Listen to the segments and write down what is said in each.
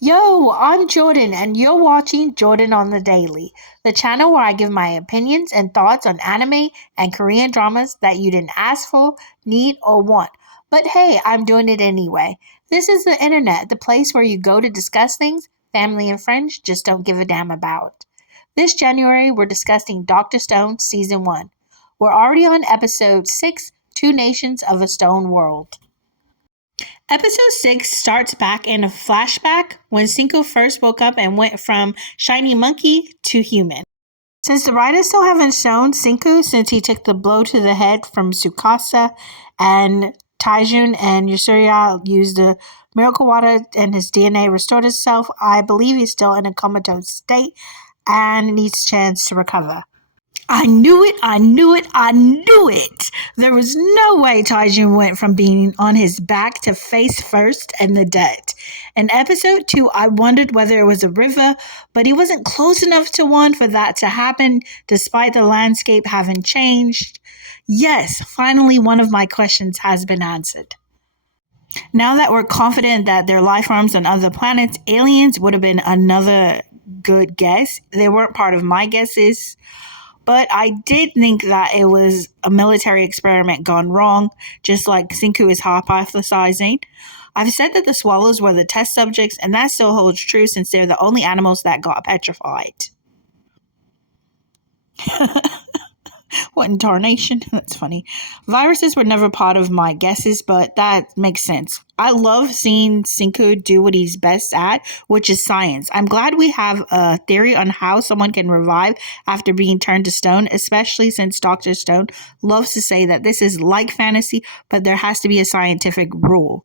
Yo, I'm Jordan, and you're watching Jordan on the Daily, the channel where I give my opinions and thoughts on anime and Korean dramas that you didn't ask for, need, or want. But hey, I'm doing it anyway. This is the internet, the place where you go to discuss things family and friends just don't give a damn about. This January, we're discussing Dr. Stone Season 1. We're already on episode 6, Two Nations of a Stone World. Episode 6 starts back in a flashback when Cinco first woke up and went from shiny monkey to human. Since the writers still haven't shown Cinco since he took the blow to the head from Tsukasa and Taijun and Yasuria used the miracle water and his DNA restored itself, I believe he's still in a comatose state and needs a chance to recover. I knew it, I knew it, I knew it. There was no way Taijun went from being on his back to face first in the dead. In episode 2, I wondered whether it was a river, but he wasn't close enough to one for that to happen, despite the landscape having changed. Yes, finally one of my questions has been answered. Now that we're confident that there are life forms on other planets, aliens would have been another good guess. They weren't part of my guesses. But I did think that it was a military experiment gone wrong, just like Sinku is hypothesizing. I've said that the swallows were the test subjects, and that still holds true since they're the only animals that got petrified. What in tarnation? That's funny. Viruses were never part of my guesses, but that makes sense. I love seeing Cinco do what he's best at, which is science. I'm glad we have a theory on how someone can revive after being turned to stone, especially since Dr. Stone loves to say that this is like fantasy, but there has to be a scientific rule.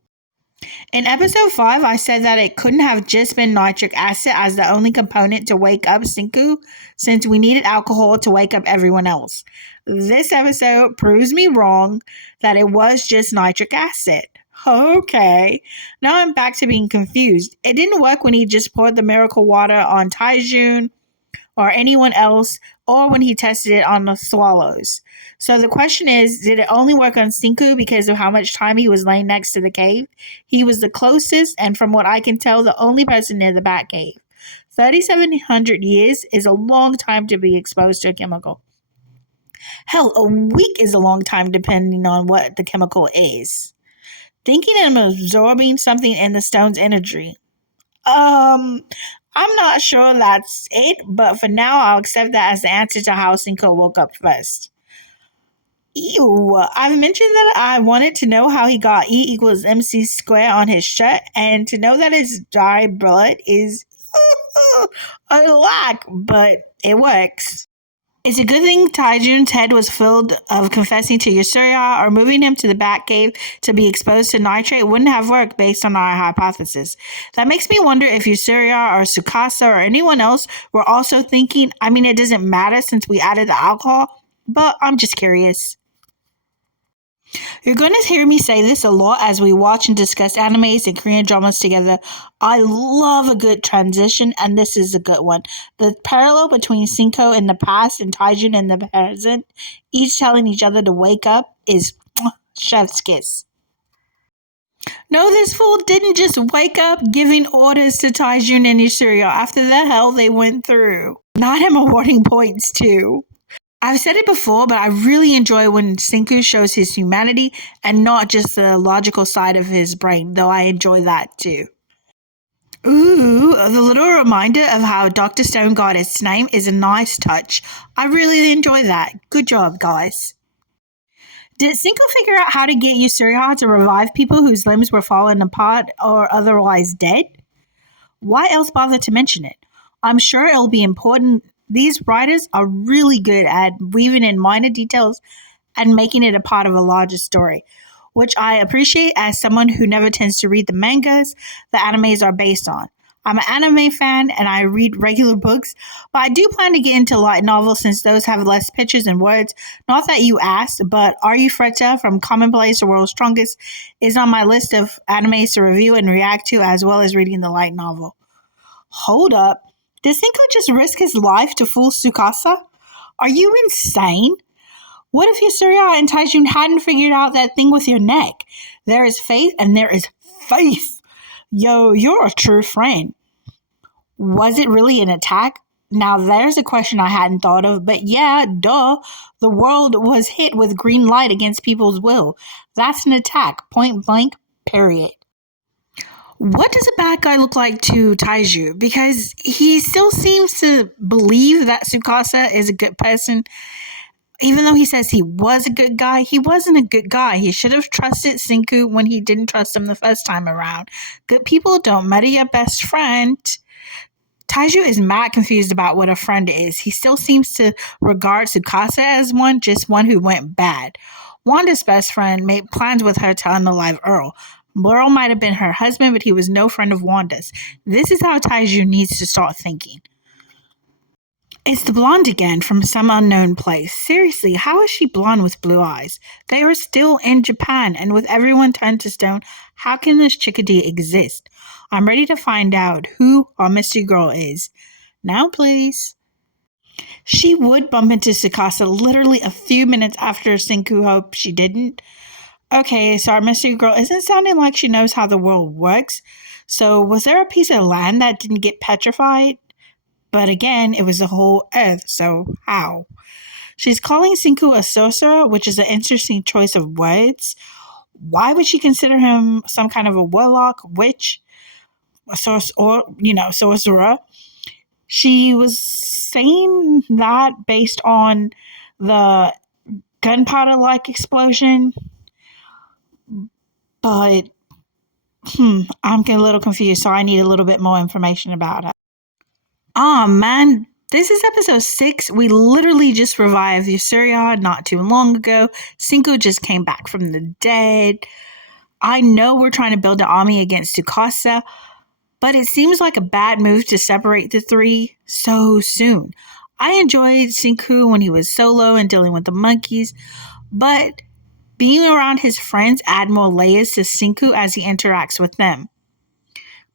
In episode 5, I said that it couldn't have just been nitric acid as the only component to wake up Sinku, since we needed alcohol to wake up everyone else. This episode proves me wrong that it was just nitric acid. Okay, now I'm back to being confused. It didn't work when he just poured the miracle water on Taijun or anyone else, or when he tested it on the swallows. So the question is, did it only work on Sinku because of how much time he was laying next to the cave? He was the closest, and from what I can tell, the only person near the Bat Cave. 3,700 years is a long time to be exposed to a chemical. Hell, a week is a long time depending on what the chemical is. Thinking I'm absorbing something in the stone's energy. I'm not sure that's it, but for now, I'll accept that as the answer to how Cinco woke up first. Ew, I've mentioned that I wanted to know how he got E equals MC square on his shirt, and to know that his dry blood is a lack, but it works. It's a good thing Taijun's head was filled of confessing to Yasuria or moving him to the Batcave to be exposed to nitrate wouldn't have worked based on our hypothesis. That makes me wonder if Yasuria or Sukasa or anyone else were also thinking, I mean, it doesn't matter since we added the alcohol, but I'm just curious. You're going to hear me say this a lot as we watch and discuss animes and Korean dramas together. I love a good transition, and this is a good one. The parallel between Cinco in the past and Taijun in the present, each telling each other to wake up, is chef's kiss. No, this fool didn't just wake up giving orders to Taijun and Yasuria after the hell they went through. Not him awarding points, too. I've said it before, but I really enjoy when Sinku shows his humanity and not just the logical side of his brain, though I enjoy that too. Ooh, the little reminder of how Dr. Stone got its name is a nice touch. I really enjoy that. Good job, guys. Did Cinco figure out how to get Yasuria to revive people whose limbs were falling apart or otherwise dead? Why else bother to mention it? I'm sure it'll be important. These writers are really good at weaving in minor details and making it a part of a larger story, which I appreciate as someone who never tends to read the mangas the animes are based on. I'm an anime fan and I read regular books, but I do plan to get into light novels since those have less pictures and words. Not that you asked, but Are You Fretta from Commonplace to World's Strongest is on my list of animes to review and react to, as well as reading the light novel. Hold up. Did Cinco just risk his life to fool Tsukasa? Are you insane? What if Yasuria and Taijun hadn't figured out that thing with your neck? There is faith and there is faith. Yo, you're a true friend. Was it really an attack? Now, there's a question I hadn't thought of, but yeah, duh. The world was hit with green light against people's will. That's an attack, point blank, period. What does a bad guy look like to Taiju? Because he still seems to believe that Tsukasa is a good person. Even though he says he was a good guy, he wasn't a good guy. He should have trusted Senku when he didn't trust him the first time around. Good people don't murder your best friend. Taiju is mad confused about what a friend is. He still seems to regard Tsukasa as one, just one who went bad. Wanda's best friend made plans with her to unalive Earl. Earl might have been her husband, but he was no friend of Wanda's. This is how Taiju needs to start thinking. It's the blonde again from some unknown place. Seriously, how is she blonde with blue eyes? They are still in Japan, and with everyone turned to stone, how can this chickadee exist? I'm ready to find out who our mystery girl is. Now, please. She would bump into Tsukasa literally a few minutes after Senku hoped she didn't. Okay, so our mystery girl isn't sounding like she knows how the world works. So, was there a piece of land that didn't get petrified? But again, it was the whole earth, so how? She's calling Senku a sorcerer, which is an interesting choice of words. Why would she consider him some kind of a warlock, witch, a sorcerer? She was saying that based on the gunpowder-like explosion, but I'm getting a little confused, so I need a little bit more information about her. Oh man, this is episode 6. We literally just revived Yasuria not too long ago. Senku just came back from the dead. I know we're trying to build an army against Tsukasa, but it seems like a bad move to separate the three so soon. I enjoyed Senku when he was solo and dealing with the monkeys, but being around his friends add more layers to Senku as he interacts with them.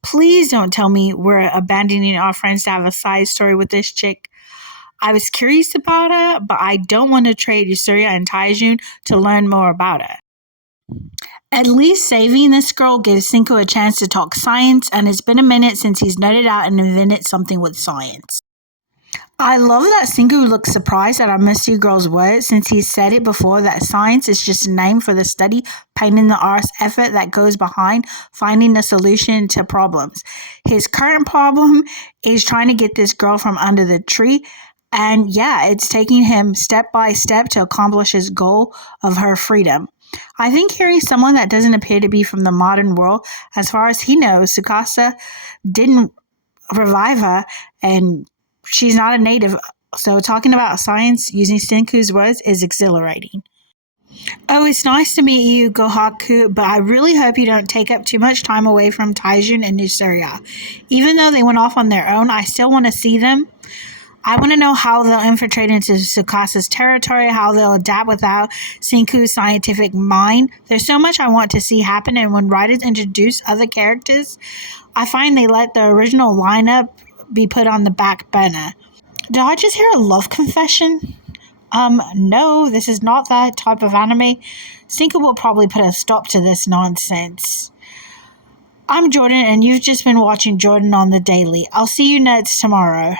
Please don't tell me we're abandoning our friends to have a side story with this chick. I was curious about her, but I don't want to trade Yasuria and Taijun to learn more about her. At least saving this girl gives Senku a chance to talk science, and it's been a minute since he's nerded out and invented something with science. I love that Senku looks surprised at our mystery girl's words, since he said it before that science is just a name for the study, pain in the arse effort that goes behind finding a solution to problems. His current problem is trying to get this girl from under the tree, and yeah, it's taking him step by step to accomplish his goal of her freedom. I think hearing someone that doesn't appear to be from the modern world, as far as he knows, Tsukasa didn't revive her, and she's not a native, so talking about science using Senku's words is exhilarating. Oh, it's nice to meet you, Gohaku, but I really hope you don't take up too much time away from Taijun and Yasuria. Even though they went off on their own, I still want to see them. I want to know how they'll infiltrate into Tsukasa's territory, how they'll adapt without Senku's scientific mind. There's so much I want to see happen, and when writers introduce other characters, I find they let the original lineup be put on the back burner. Did I just hear a love confession? No, this is not that type of anime. Senku will probably put a stop to this nonsense. I'm Jordan, and you've just been watching Jordan on the Daily. I'll see you nerds tomorrow.